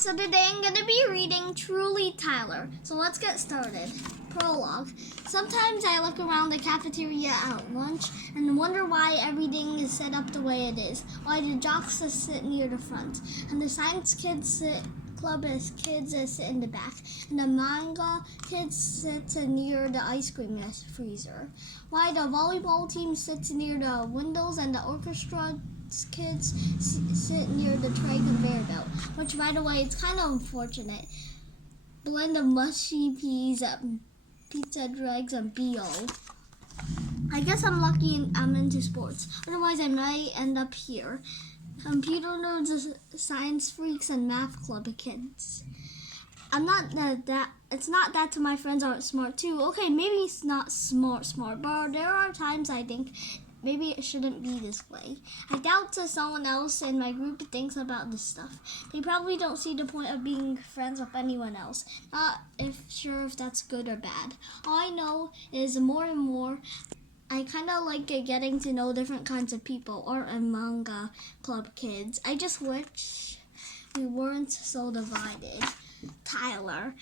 so today I'm going to be reading Truly Tyler. So let's get started. Prologue. Sometimes I look around the cafeteria at lunch and wonder why everything is set up the way it is. Why the jocks sit near the front, and the science kids club kids sit in the back, and the manga kids sit near the ice cream freezer. Why the volleyball team sits near the windows and the orchestra kids sit near the tray conveyor belt, which, by the way, it's kind of unfortunate. Blend of mushy peas, pizza dregs, and B.O. I guess I'm lucky I'm into sports. Otherwise, I might end up here. Computer nerds, science freaks, and math club kids. I'm not that. It's not that my friends aren't smart too. Okay, maybe it's not smart, but there are times I think maybe it shouldn't be this way. I doubt someone else in my group thinks about this stuff. They probably don't see the point of being friends with anyone else. Not sure if that's good or bad. All I know is more and more, I kind of like getting to know different kinds of people, art and manga club kids. I just wish we weren't so divided. Tyler.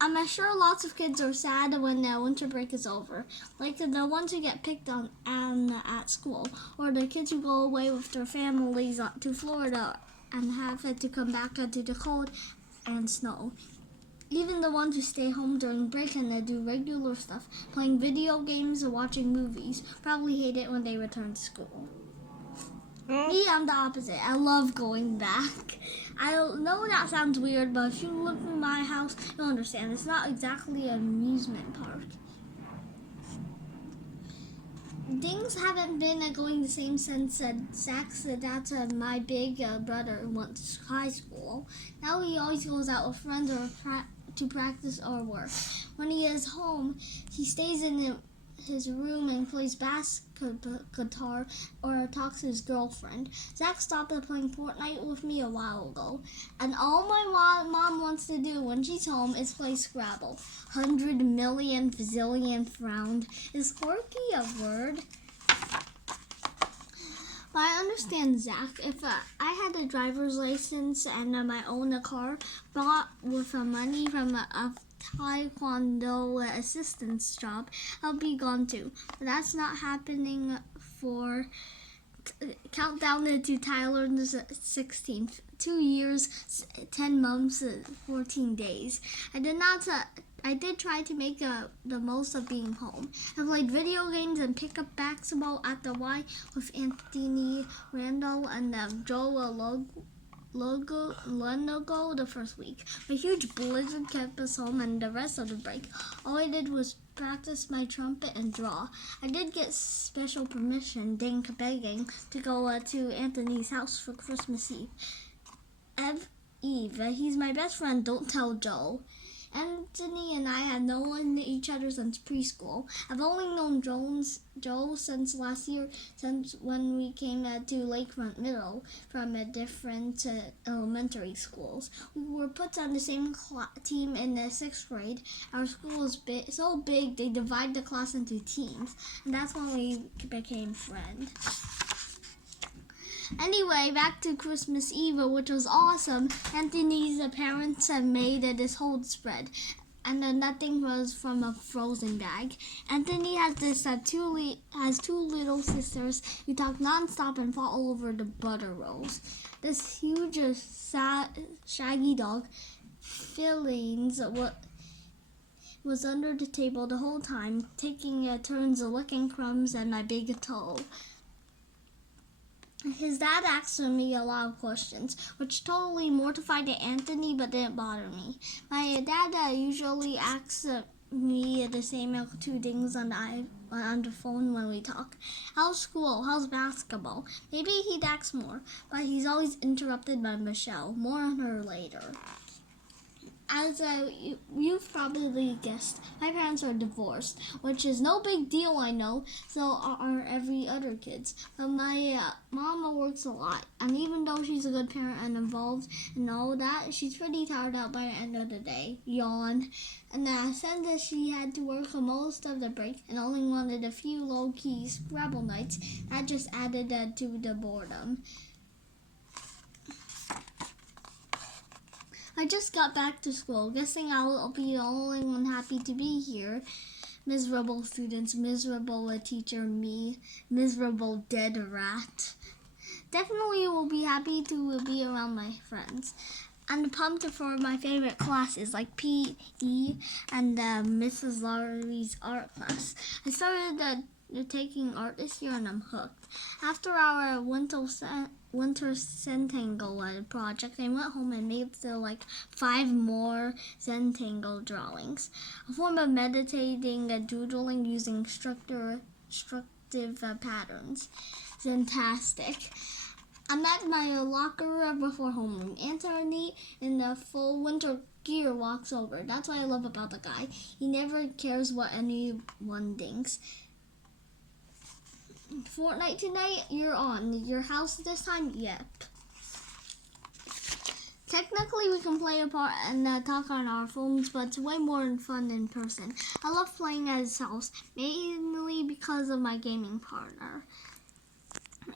I'm sure lots of kids are sad when winter break is over, like the ones who get picked on at school, or the kids who go away with their families to Florida and have to come back to the cold and snow. Even the ones who stay home during break and do regular stuff, playing video games or watching movies, probably hate it when they return to school. Me, I'm the opposite. I love going back. I know that sounds weird, but if you live in my house, you'll understand. It's not exactly an amusement park. Things haven't been going the same since Zach's that's my big brother went to high school. Now he always goes out with friends or to practice or work. When he is home, he stays in his room and plays bass guitar or talks to his girlfriend. Zach stopped playing Fortnite with me a while ago, and all my mom wants to do when she's home is play Scrabble. 100 million bazillion frowned. Is quirky a word? But I understand Zach. If I had a driver's license and my own car bought with money from a Taekwondo assistance job, I'll be gone too. But that's not happening for countdown to Tyler's 16th. 2 years, 10 months, 14 days. I did try to make the most of being home. I played video games and pick up basketball at the Y with Anthony Randall and Joe Logo the first week. A huge blizzard kept us home, and the rest of the break, all I did was practice my trumpet and draw. I did get special permission, begging, to go to Anthony's house for Christmas Eve. He's my best friend, don't tell Joe. Anthony and I have known each other since preschool. I've only known Joe since last year, since when we came to Lakefront Middle from different elementary schools. We were put on the same team in the 6th grade. Our school is so big they divide the class into teams, and that's when we became friends. Anyway, back to Christmas Eve, which was awesome. Anthony's parents have made this whole spread, and nothing was from a frozen bag. Anthony has two little sisters who talk nonstop and fall all over the butter rolls. This huge, shaggy dog, Fillings, was under the table the whole time, taking turns licking crumbs at my big toe. His dad asked me a lot of questions, which totally mortified Anthony but didn't bother me. My dad usually asks me the same 2 things on the phone when we talk. How's school? How's basketball? Maybe he'd ask more, but he's always interrupted by Michelle. More on her later. As you've probably guessed, my parents are divorced, which is no big deal, I know, so are every other kids. But my mama works a lot, and even though she's a good parent and involved and all that, she's pretty tired out by the end of the day. Yawn. And since that she had to work most of the break and only wanted a few low-key Scrabble nights, that just added to the boredom. I just got back to school. Guessing I'll be the only one happy to be here. Miserable students, miserable teacher, me, miserable dead rat. Definitely will be happy to be around my friends. And pumped for my favorite classes like PE and Mrs. Laurie's art class. I started taking art this year and I'm hooked. After our winter Zentangle project, I went home and made like 5 more Zentangle drawings. A form of meditating, doodling using structive patterns. Fantastic. I'm at my locker before homeroom. Anthony in the full winter gear walks over. That's what I love about the guy. He never cares what anyone thinks. Fortnite tonight? You're on. Your house this time? Yep. Technically, we can play apart and talk on our phones, but it's way more fun in person. I love playing at his house, mainly because of my gaming partner.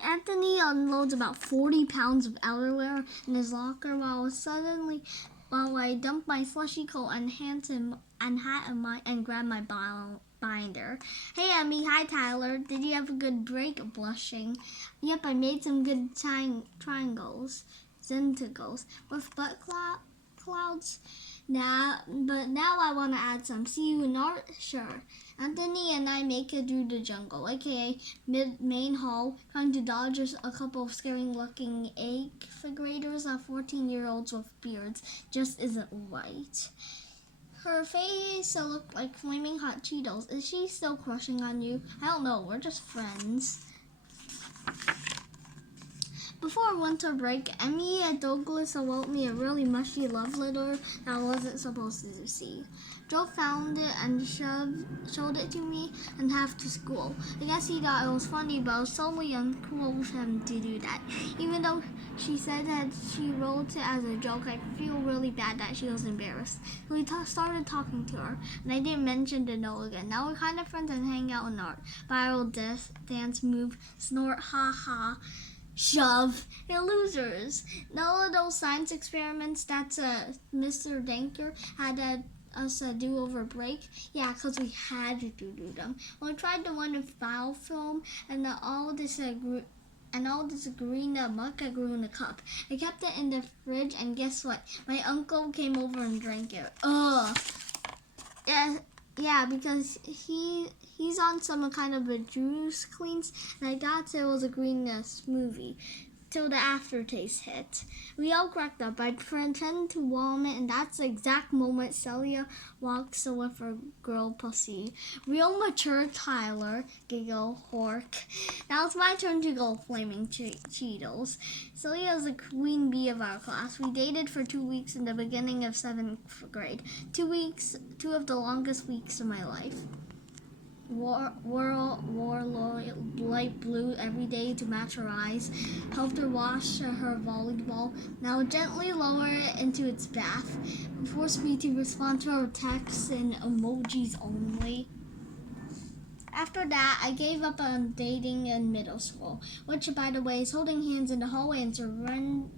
Anthony unloads about 40 pounds of outerwear in his locker while I dump my slushy coat and hat and grab my binder. Hey Emmy, hi Tyler. Did you have a good break? Blushing. Yep, I made some good triangles, zentigles with butt clouds. But now I want to add some. See you in art? Sure. Anthony and I make it through the jungle, aka main hall, trying to dodge a couple of scary-looking 8th graders and 14-year-olds with beards. Just isn't right. Her face looked like flaming hot Cheetos. Is she still crushing on you? I don't know. We're just friends. Before winter break, Emmy Douglas wrote me a really mushy love letter that I wasn't supposed to see. Joe found it and showed it to me and half to school. I guess he thought it was funny, but it was totally uncool of him to do that. Even though she said that she wrote it as a joke, I feel really bad that she was embarrassed. So we started talking to her, and I didn't mention the no again. Now we're kind of friends and hang out in art. Viral dance move, snort, ha ha. Shove. You're losers. None of those science experiments that Mr. Danker had us do over break. Yeah, because we had to do them. Well, we tried the one with biofilm and all this green muck grew in a cup. I kept it in the fridge, and guess what? My uncle came over and drank it. Ugh. Yeah, because he's on some kind of a juice cleanse, and I thought it was a green smoothie till the aftertaste hit. We all cracked up. I pretended to vomit, and that's the exact moment Celia walks with her girl pussy. Real mature Tyler, giggle, hork. Now it's my turn to go flaming Cheetos. Celia is the queen bee of our class. We dated for 2 weeks in the beginning of 7th grade. 2 weeks, 2 of the longest weeks of my life. Wore light blue every day to match her eyes. Helped her wash her volleyball. Now gently lower it into its bath. Forced me to respond to her texts in emojis only. After that, I gave up on dating in middle school, which, by the way, is holding hands in the hallway and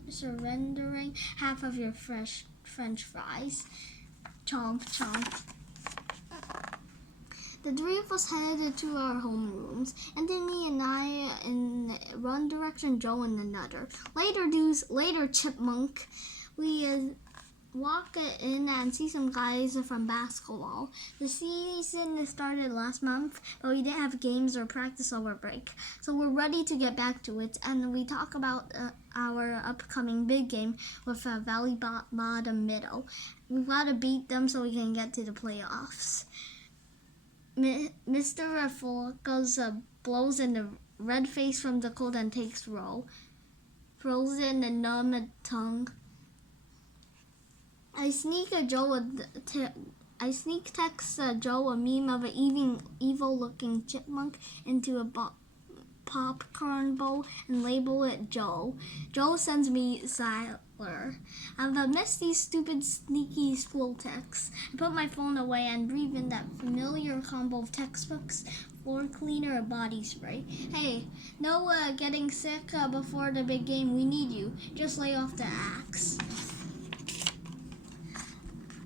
surrendering half of your fresh French fries. Chomp, chomp. The 3 of us headed to our homerooms. Anthony and I in one direction, Joe in another. Later, chipmunk. We walk in and see some guys from basketball. The season started last month, but we didn't have games or practice over break. So we're ready to get back to it, and we talk about our upcoming big game with Valley Bottom Middle. We've got to beat them so we can get to the playoffs. Mr. Folkers blows in the red face from the cold and takes roll. Frozen and numb tongue. I sneak text Joe a meme of an evil-looking chipmunk into a popcorn bowl and label it Joe. Joe sends me Siler. I've missed these stupid, sneaky school texts. I put my phone away and breathe in that familiar combo of textbooks, floor cleaner, and body spray. Hey, no getting sick before the big game. We need you. Just lay off the axe.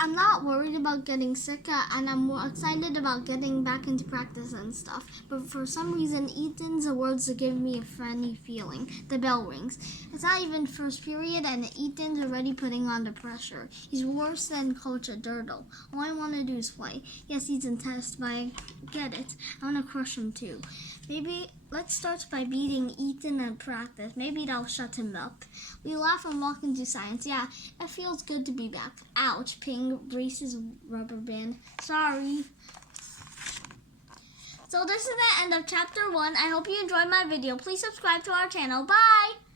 I'm not worried about getting sick, and I'm more excited about getting back into practice and stuff. But for some reason, Ethan's words give me a funny feeling. The bell rings. It's not even first period, and Ethan's already putting on the pressure. He's worse than Coach Dirtle. All I want to do is play. Yes, he's intense, but I get it. I want to crush him too. Maybe let's start by beating Ethan at practice. Maybe that'll shut him up. We laugh and walk into science. Yeah, it feels good to be back. Ouch, Ping braces rubber band. Sorry. So this is the end of chapter 1. I hope you enjoyed my video. Please subscribe to our channel. Bye!